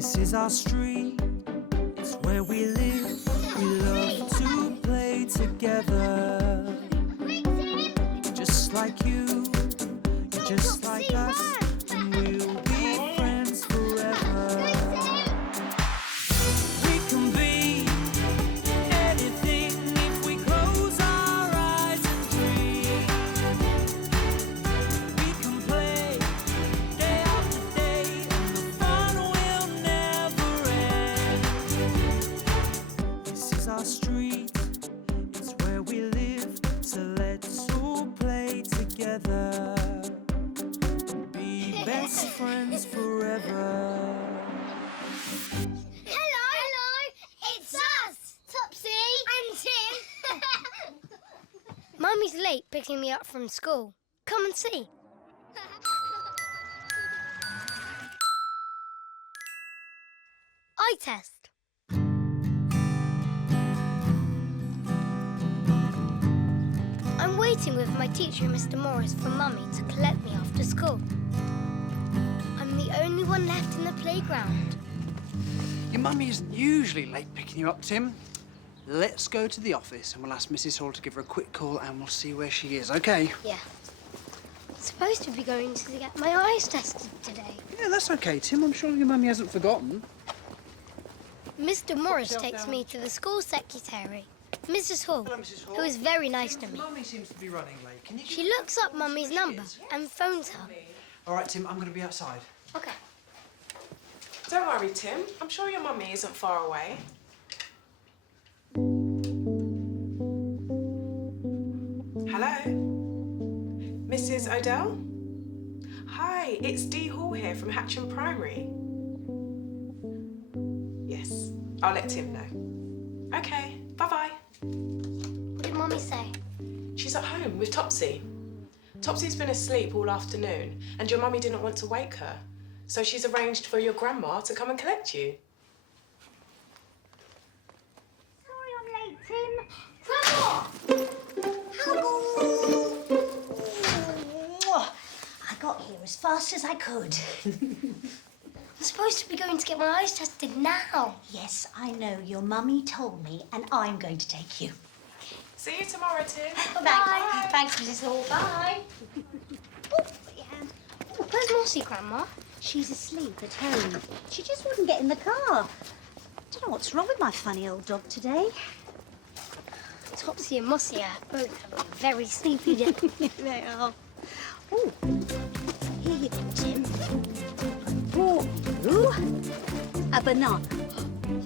This is our street, it's where we live. We love to play together. Just like you, you're just like us, and we'll be friends forever. We can be anything if we close our eyes and dream. We can play day after day, and the fun will never end. This is our street, it's where we live, so let's all play together. Be best friends forever. Hello, it's us, Topsy and Tim. Mummy's late picking me up from school. Come and see. Eye test. I'm waiting with my teacher, Mr. Morris, for Mummy to collect me after school. I'm the only one left in the playground. Your mummy isn't usually late picking you up, Tim. Let's go to the office and we'll ask Mrs. Hall to give her a quick call and we'll see where she is, OK? Yeah. I'm supposed to be going to get my eyes tested today. Yeah, that's OK, Tim. I'm sure your mummy hasn't forgotten. Mr. Morris takes me to the school secretary, Mrs. Hall, Hello, Mrs. Hall. who is very nice to me. Mummy seems to be running late. Can you... She looks up Mummy's number and phones her. All right, Tim, I'm going to be outside. Okay. Don't worry, Tim. I'm sure your mummy isn't far away. Hello? Mrs. Odell? Hi, it's Dee Hall here from Hatcham Primary. Yes, I'll let Tim know. OK, bye-bye. What did Mummy say? She's at home with Topsy. Topsy's been asleep all afternoon and your mummy didn't want to wake her. So she's arranged for your grandma to come and collect you. Sorry I'm late, Tim. Grandma! I got here as fast as I could. I'm supposed to be going to get my eyes tested now. Yes, I know. Your mummy told me, and I'm going to take you. See you tomorrow, Tim. Bye. Thanks, Mrs. Hall. Bye. Oh, your hand. Where's Mossy, Grandma? She's asleep at home. She just wouldn't get in the car. Don't know what's wrong with my funny old dog today. Topsy and Mossy are both having a very sleepy day. They are. Oh, here you go, Tim. For you, a banana.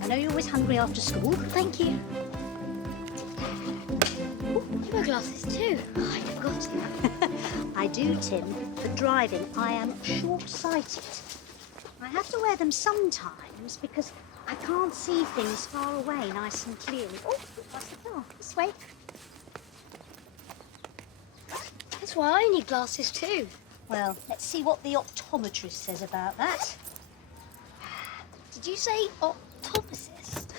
I know you're always hungry after school. Thank you. My glasses too. Oh, I'd forgotten that. I do, Tim. For driving, I am short-sighted. I have to wear them sometimes because I can't see things far away nice and clearly. Oh, that's the car. This way. That's why I need glasses too. Well, let's see what the optometrist says about that. Did you say optometrist?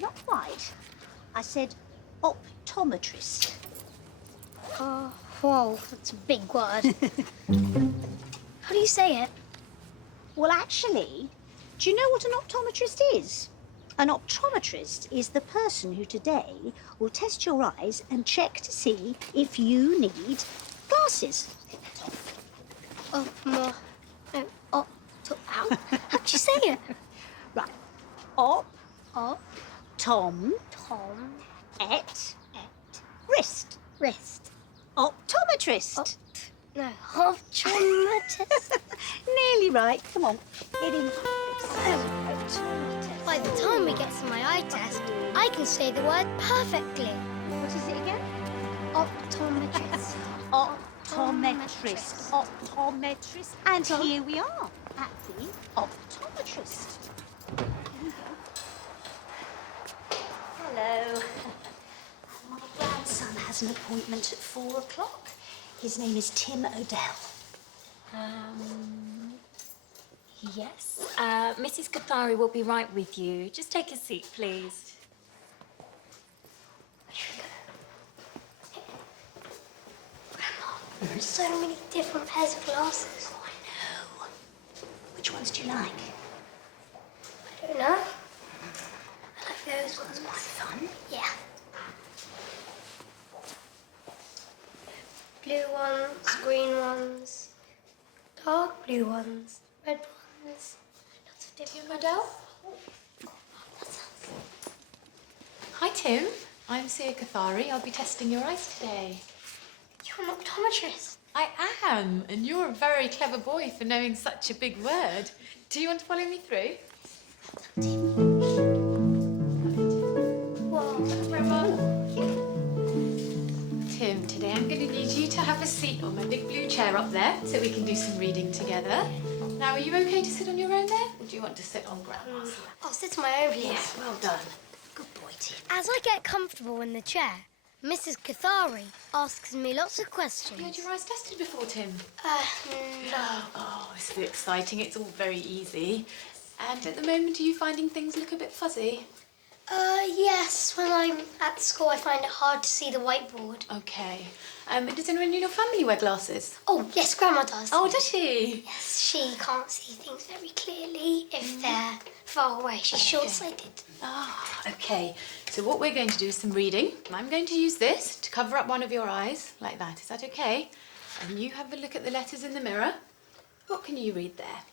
Not quite. I said optometrist. Oh, whoa, that's a big word. How do you say it? Well, actually, do you know what an optometrist is? An optometrist is the person who today will test your eyes and check to see if you need glasses. How'd you say it? Right. Tom, Et. Wrist. wrist. Optometrist. No, optometrist. Nearly right. Come on. Get in. By the time we get to my eye test, I can say the word perfectly. What is it again? Optometrist. Optometrist. Optometrist. And here we are at the optometrist. Hello. My grandson has an appointment at 4 o'clock. His name is Tim Odell. Yes. Mrs. Kathari will be right with you. Just take a seat, please. Grandma, so many different pairs of glasses. Oh, I know. Which ones do you like? don't know. I like those ones more fun. Yeah. Blue ones, green ones, dark blue ones, red ones. Lots of different Adele? Hi, Tim. I'm Sia Kathari. I'll be testing your eyes today. You're an optometrist. I am, and you're a very clever boy for knowing such a big word. Do you want to follow me through? Tim, today I'm going to need you to have a seat on my big blue chair up there so we can do some reading together. Now, are you okay to sit on your own there, or do you want to sit on Grandma's? I'll sit on my own, please. Yes, well done. Good boy, Tim. As I get comfortable in the chair, Mrs. Kathari asks me lots of questions. You had your eyes tested before, Tim? No. Oh, this is exciting. It's all very easy. And at the moment, are you finding things look a bit fuzzy? Yes. When I'm at school, I find it hard to see the whiteboard. Okay. Does anyone in your family wear glasses? Oh, yes, Grandma does. Oh, does she? Yes, she can't see things very clearly if they're far away. She's short-sighted. Ah, okay. So what we're going to do is some reading. I'm going to use this to cover up one of your eyes, like that. Is that okay? And you have a look at the letters in the mirror. What can you read there?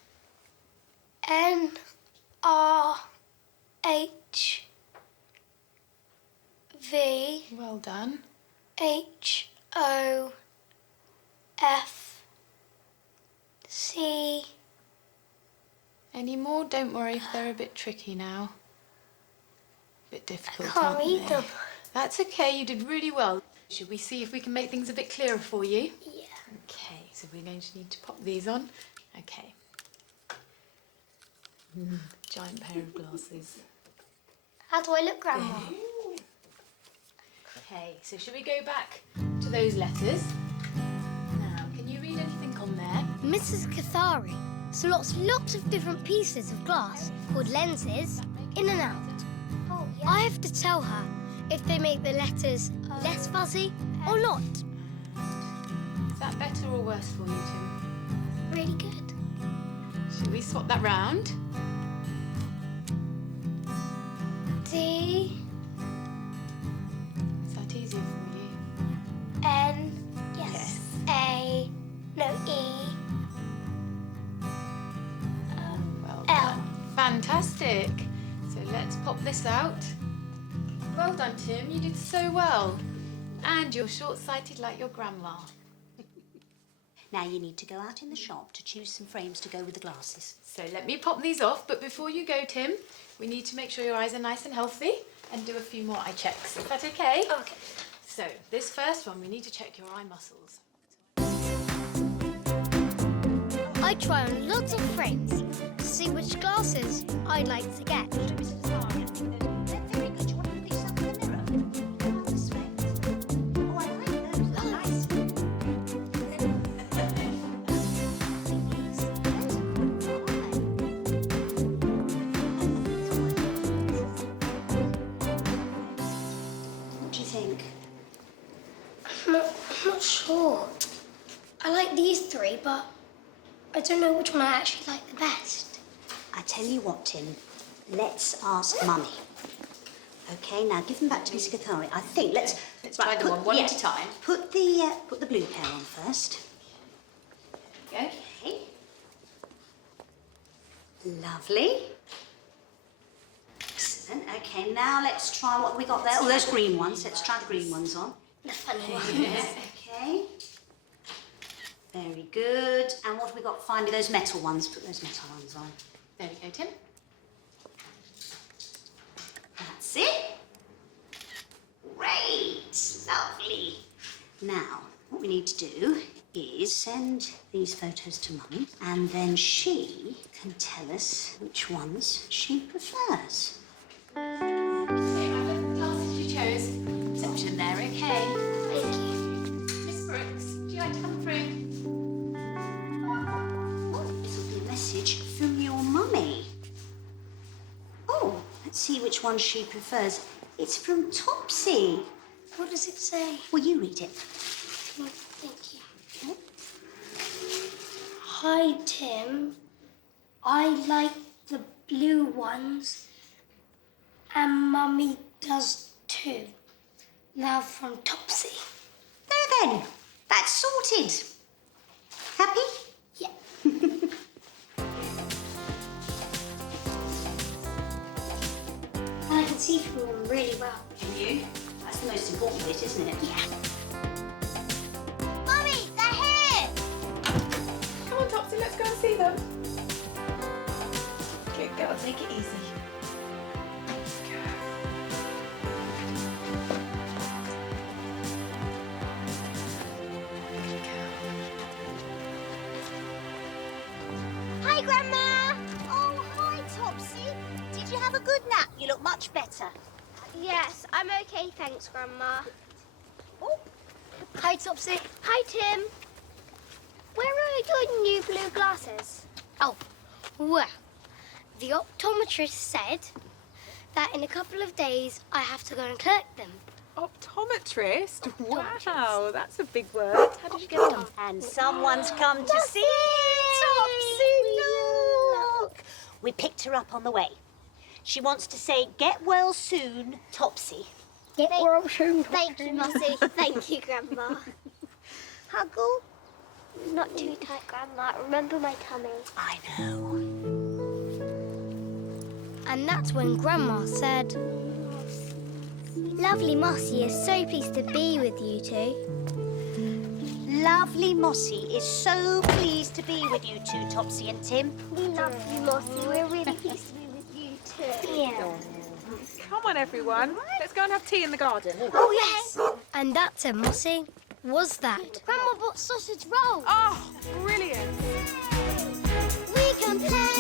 N-R-H-V. Well done. H-O-F-C. Any more? Don't worry if they're a bit tricky now. A bit difficult, Can't aren't read they? them. That's okay, you did really well. Should we see if we can make things a bit clearer for you? Yeah. Okay, so we're going to need to pop these on. Okay. Giant pair of glasses. How do I look, Grandma? Okay, so should we go back to those letters? Now, can you read anything on there? Mrs. Kathari slots lots of different pieces of glass called lenses in and out. Oh, yeah. I have to tell her if they make the letters less fuzzy or not. Is that better or worse for you, Tim? Really good. Should we swap that round? D, Is that easier for you? N, yes. A, no, E. Well L. done. Fantastic. So let's pop this out. Well done, Tim. You did so well. And you're short-sighted like your grandma. Now you need to go out in the shop to choose some frames to go with the glasses. So let me pop these off, but before you go, Tim, we need to make sure your eyes are nice and healthy and do a few more eye checks. Is that okay? Okay. So this first one, we need to check your eye muscles. I try on lots of frames to see which glasses I'd like to get. They're very good. Do you want to put these up in the mirror? Oh, this way. Oh, I like those. They're nice. What do you think? I'm not sure. I like these three, but I don't know which one I actually like the best. I tell you what, Tim. Let's ask Mummy. Okay, now give them back to Miss Kathari. I think let's try them on one at a time. Put the blue pair on first. Okay. Okay. Lovely. Excellent. Okay, now let's try what we got there. Oh, those green ones. Let's try the green ones on. The funny one. Okay. Very good. And what have we got finally? Those metal ones. Put those metal ones on. There we go, Tim. That's it. Great. Lovely. Now, what we need to do is send these photos to Mummy, and then she can tell us which ones she prefers. Okay, I've left the glasses you chose. Section there, okay? Thank you. Miss Brooks, would you like to come through? Oh, this will be a message from your Mummy. Oh, let's see which one she prefers. It's from Topsy. What does it say? Will you read it? Thank you. Okay. Hi, Tim. I like the blue ones. And Mummy does too. Love from Topsy. There then, that's sorted. Happy? Yeah. I can see through them really well. Can you? That's the most important bit, isn't it? Yeah. Mummy, they're here! Come on, Topsy, let's go and see them. Good girl, take it easy. Hi, Grandma. Oh, hi, Topsy. Did you have a good nap? You look much better. Yes, I'm okay, thanks, Grandma. Oh. Hi, Topsy. Hi, Tim. Where are your new blue glasses? Oh, well, the optometrist said that in a couple of days I have to go and collect them. Optometrist? Wow, that's a big word. How did you get on? And someone's come to see you, Topsy. Look. We picked her up on the way. She wants to say, get well soon, Topsy. Get well soon. Thank you, Mossy. Thank you, Grandma. Huggle? Not too tight, Grandma. Remember my tummy. I know. And that's when Grandma said, Lovely Mossy is so pleased to be with you two. Lovely Mossy is so pleased to be with you two, Topsy and Tim. We love you, Mossy. We're really pleased to be with you too. Yeah. Come on, everyone. Let's go and have tea in the garden. Oh, yes. And that's it, Mossy. Was that? Grandma bought sausage rolls. Oh, brilliant. We can play.